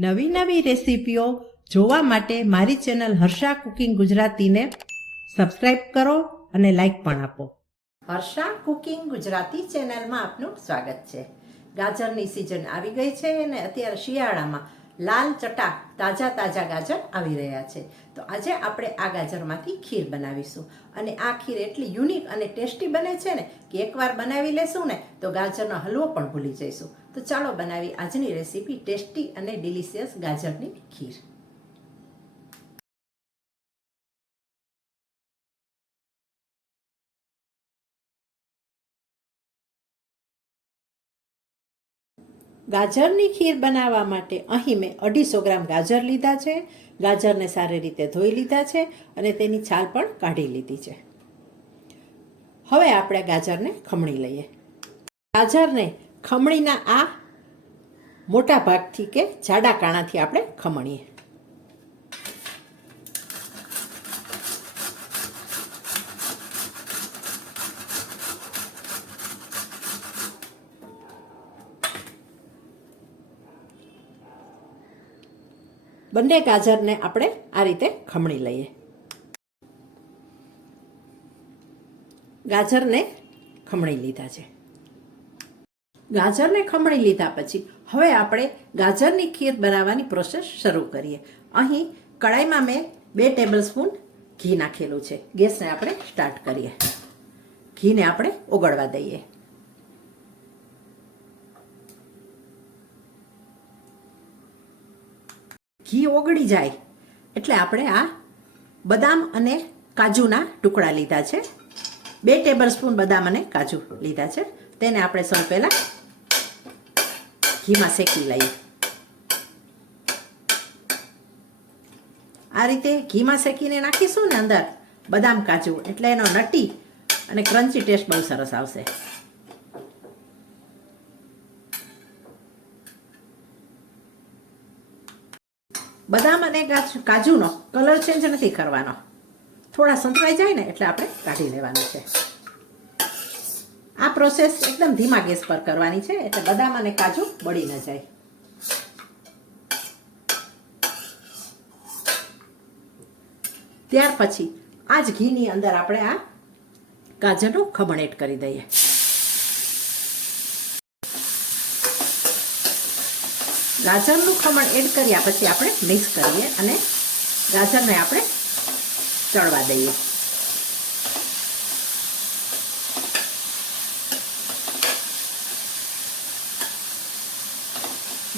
નવી નવી રેસીપીઓ જોવા માટે મારી ચેનલ હર્ષા કુકિંગ ગુજરાતીને સબસ્ક્રાઇબ કરો અને લાઈક પણ આપો. હર્ષા કુકિંગ ગુજરાતી ચેનલમાં આપનું સ્વાગત છે. ગાજરની સિઝન આવી ગઈ છે અને અત્યારે શિયાળામાં લાલ ચટા તાજા તાજા ગાજર આવી રહ્યા છે. તો આજે આપણે આ ગાજરમાંથી ખીર બનાવીશું. અને આ ખીર એટલી યુનિક અને ટેસ્ટી બને છે ને કે એકવાર બનાવી લેશું ને તો ગાજરનો હલવો પણ ભૂલી જઈશું. તો ચાલો બનાવી આજની રેસીપી ટેસ્ટી અને ડિલિશિયસ ગાજરની ખીર. ગાજરની ખીર બનાવવા માટે અહીં મેં અઢીસો ગ્રામ ગાજર લીધા છે, ગાજરને સારી રીતે ધોઈ લીધા છે અને તેની છાલ પણ કાઢી લીધી છે. હવે આપણે ગાજરને ખમણી લઈએ. ગાજરને ખમણીના આ મોટા ભાગથી કે જાડા કાણાથી આપણે ખમણીએ. બંને ગાજરને આપણે આ રીતે ખમણી લઈએ. ગાજરને ખમણી લીધા છે. ગાજરને ખમણી લીધા પછી હવે આપણે ગાજરની ખીર બનાવવાની પ્રોસેસ શરૂ કરીએ. અહીં કડાઈમાં મેં બે ટેબલ સ્પૂન ઘી નાખેલું છે. ગેસને આપણે સ્ટાર્ટ કરીએ. ઘીને આપણે ઓગળવા દઈએ. ઘી ઓગળી જાય એટલે આપણે આ બદામ અને કાજુના ટુકડા લીધા છે. બે ટેબલ સ્પૂન બદામ અને કાજુ લીધા છે. તેને આપણે સૌ પહેલાં ઘીમાં શેકી લઈએ. આ રીતે ઘીમાં શેકીને નાખીશું ને અંદર બદામ, કાજુ, એટલે એનો નટી અને ક્રન્ચી ટેસ્ટ બહુ સરસ આવશે. બદામ અને કાજુનો કલર ચેન્જ નથી કરવાનો. થોડા સંતરાઈ જાય ને એટલે આપણે કાઢી લેવાનું છે. આ પ્રોસેસ એકદમ ધીમા ગેસ પર કરવાની છે, એટલે બદામ અને કાજુ બળી ન જાય. ત્યાર પછી આ જ ઘીની અંદર આપણે આ કાજરનું ખમણ એડ કરી દઈએ. ગાજરનું ખમણ એડ કર્યા પછી આપણે મિક્સ કરીએ અને ગાજરને આપણે ચડવા દઈએ.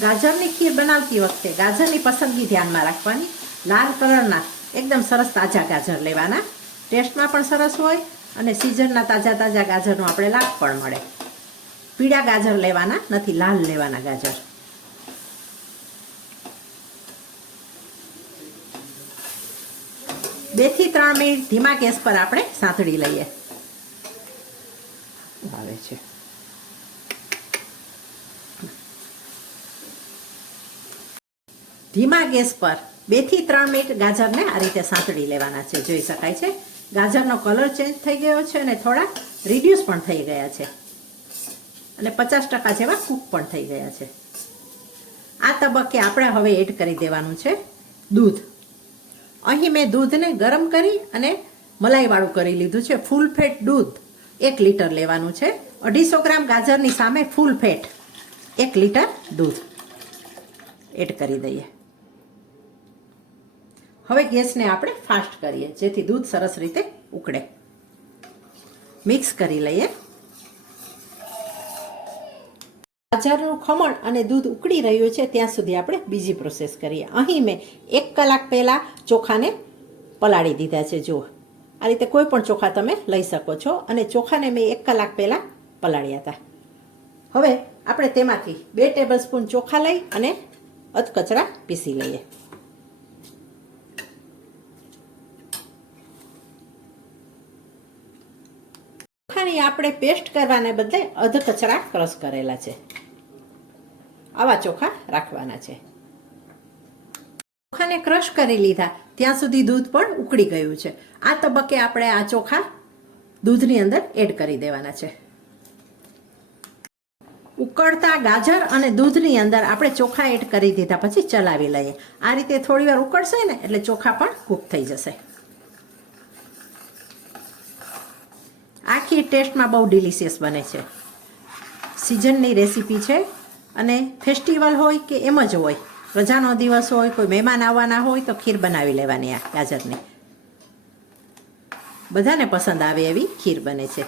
ગાજરની ખીર બનાવતી વખતે ગાજરની પસંદગી ધ્યાનમાં રાખવાની. લાલ કલરના એકદમ સરસ તાજા ગાજર લેવાના. ટેસ્ટમાં પણ સરસ હોય અને સિઝનના તાજા તાજા ગાજરનો આપણે લાભ પણ મળે. પીળા ગાજર લેવાના, નથી લાલ લેવાના ગાજર. બેથી ત્રણ મિનિટ ધીમા ગેસ પર આપણે સાંતળી લઈએ. આવે છે. ધીમા ગેસ પર બેથી ત્રણ મિનિટ ગાજરને આ રીતે સાંતળી લેવાના છે. જોઈ શકાય છે? ગાજરનો કલર ચેન્જ થઈ ગયો છે અને થોડા રિડ્યુસ પણ થઈ ગયા છે. અને પચાસ ટકા જેવા કૂક પણ થઈ ગયા છે. આ તબક્કે આપણે હવે એડ કરી દેવાનું છે દૂધ. અહીં મેં દૂધને ગરમ કરી અને મલાઈવાળું કરી લીધું છે. ફૂલ ફેટ દૂધ એક લીટર લેવાનું છે. અઢીસો ગ્રામ ગાજરની સામે ફૂલ ફેટ એક લીટર દૂધ. એડ કરી દઈએ. હવે ગેસને આપણે ફાસ્ટ કરીએ, જેથી દૂધ સરસ રીતે ઉકળે. મિક્સ કરી લઈએ. ગાજરનું ખમણ અને દૂધ ઉકળી રહ્યું છે, ત્યાં સુધી આપણે બીજી પ્રોસેસ કરીએ. અહીં મેં એક કલાક પહેલાં ચોખાને પલાળી દીધા છે, જુઓ. આ રીતે કોઈ પણ ચોખા તમે લઈ શકો છો અને ચોખાને મેં એક કલાક પહેલાં પલાળ્યા હતા. હવે આપણે તેમાંથી બે ટેબલ સ્પૂન ચોખા લઈ અને અધકચરા પીસી લઈએ. ચોખાની આપણે પેસ્ટ કરવાને બદલે અધ કચરા ક્રશ કરેલા છે. આવા ચોખા રાખવાના છે. ચોખાને ક્રશ કરી લીધા, ત્યાં સુધી દૂધ પણ ઉકળી ગયું છે. આ તબક્કે આપણે આ ચોખા દૂધની અંદર એડ કરી દેવાના છે. ઉકળતા ગાજર અને દૂધની અંદર આપણે ચોખા એડ કરી દીધા પછી ચલાવી લઈએ. આ રીતે થોડી વાર ઉકળશે ને, એટલે ચોખા પણ કૂક થઈ જશે. આ ખીર ટેસ્ટમાં બહુ ડિલિશિયસ બને છે. સિઝનની રેસીપી છે અને ફેસ્ટિવલ હોય કે એમ જ હોય. રજાનો દિવસ હોય, કોઈ મહેમાન આવવાના હોય તો ખીર બનાવી લેવાની આ ગાજરની. બધાને પસંદ આવે એવી ખીર બને છે.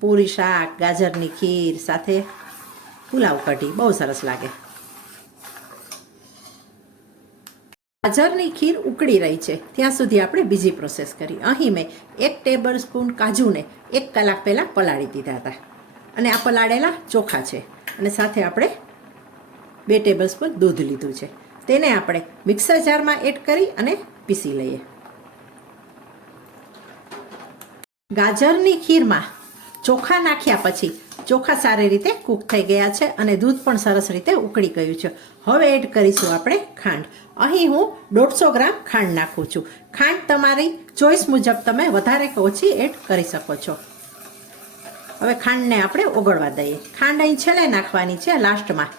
પૂરી શાક, ગાજરની ખીર સાથે પુલાવ કઢી બહુ સરસ લાગે. ગાજરની ખીર ઉકળી રહી છે. ત્યાં સુધી આપણે બીજી પ્રોસેસ કરી. અહીં મેં એક ટેબલ સ્પૂન કાજુને એક કલાક પહેલાં પલાળી દીધા હતા. અને આ પલાળેલા ચોખા છે. અને સાથે આપણે બે ટેબલ સ્પૂન દૂધ લીધું છે. તેને આપણે મિક્સર જારમાં એડ કરી અને પીસી લઈએ. ગાજરની ખીરમાં ચોખા નાખ્યા પછી ચોખા સારી રીતે કૂક થઈ ગયા છે અને દૂધ પણ સરસ રીતે ઉકળી ગયું છે. હવે એડ કરીશું આપણે ખાંડ. અહીં હું દોઢસો ગ્રામ ખાંડ નાખું છું. ખાંડ તમારી ચોઈસ મુજબ તમે વધારે કે ઓછી એડ કરી શકો છો. હવે ખાંડને આપણે ઓગળવા દઈએ. ખાંડ અહીં છેલ્લે નાખવાની છે લાસ્ટમાં.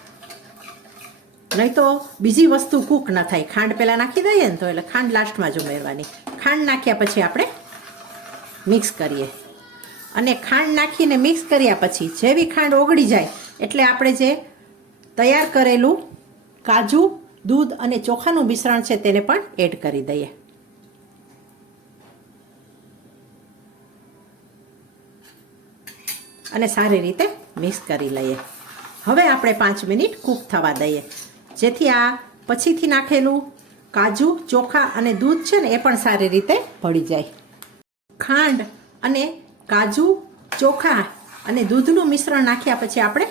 નહીં તો બીજી વસ્તુ કૂક ન થાય. ખાંડ પહેલાં નાખી દઈએ ને તો એટલે ખાંડ લાસ્ટમાં જ ઉમેરવાની. ખાંડ નાખ્યા પછી આપણે મિક્સ કરીએ. અને ખાંડ નાખીને મિક્સ કર્યા પછી જેવી ખાંડ ઓગળી જાય એટલે આપણે જે તૈયાર કરેલું કાજુ, દૂધ અને ચોખાનું મિશ્રણ છે તેને પણ એડ કરી દઈએ. અને સારી રીતે મિક્સ કરી લઈએ. હવે આપણે પાંચ મિનિટ કૂક થવા દઈએ. જેથી આ પછીથી નાખેલું કાજુ, ચોખા અને દૂધ છે ને એ પણ સારી રીતે ભળી જાય. ખાંડ અને કાજુ, ચોખા અને દૂધનું મિશ્રણ નાખ્યા પછી આપણે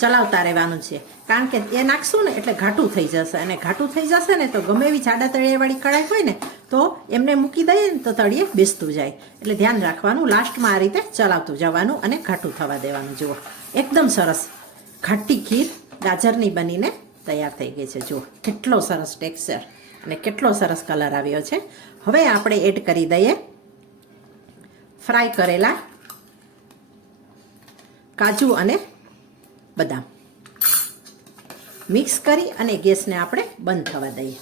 ચલાવતા રહેવાનું છે. કારણ કે એ નાખશું ને એટલે ઘાટું થઈ જશે. અને ઘાટું થઈ જશે ને તો ગમે એવી જાડા તળિયાવાળી કઢાઈ હોય ને તો એમને મૂકી દઈએ ને તો તળિયે બેસતું જાય. એટલે ધ્યાન રાખવાનું, લાસ્ટમાં આ રીતે ચલાવતું જવાનું અને ઘાટું થવા દેવાનું. જુઓ, એકદમ સરસ ઘાટી ખીર ગાજરની બનીને તૈયાર થઈ ગઈ છે. જુઓ, કેટલો સરસ ટેક્સચર અને કેટલો સરસ કલર આવ્યો છે. હવે આપણે એડ કરી દઈએ ફ્રાય કરેલા કાજુ અને બદામ. મિક્સ કરી અને ગેસને આપણે બંધ થવા દઈએ.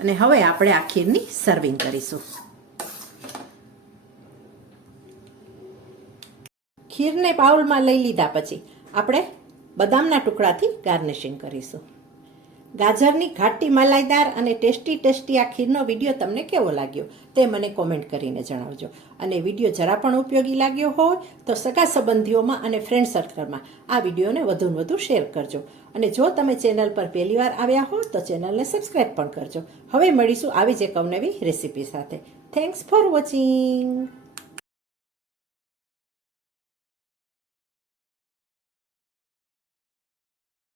અને હવે આપણે આ ખીરની સર્વિંગ કરીશું. ખીરને બાઉલમાં લઈ લીધા પછી આપણે બદામના ટુકડાથી ગાર્નિશિંગ કરીશું. ગાજરની ઘાટી મલાઈદાર અને ટેસ્ટી ટેસ્ટી આ ખીરનો વીડિયો તમને કેવો લાગ્યો તે મને કોમેન્ટ કરીને જણાવજો. અને વીડિયો જરા પણ ઉપયોગી લાગ્યો હોય તો સગા સંબંધીઓમાં અને ફ્રેન્ડ સર્કલમાં આ વિડીયોને વધુ ને વધુ શેર કરજો. અને જો તમે ચેનલ પર પહેલીવાર આવ્યા હો તો ચેનલને સબસ્ક્રાઈબ પણ કરજો. હવે મળીશું આવી જ એક અવનવી રેસીપી સાથે. Thanks for watching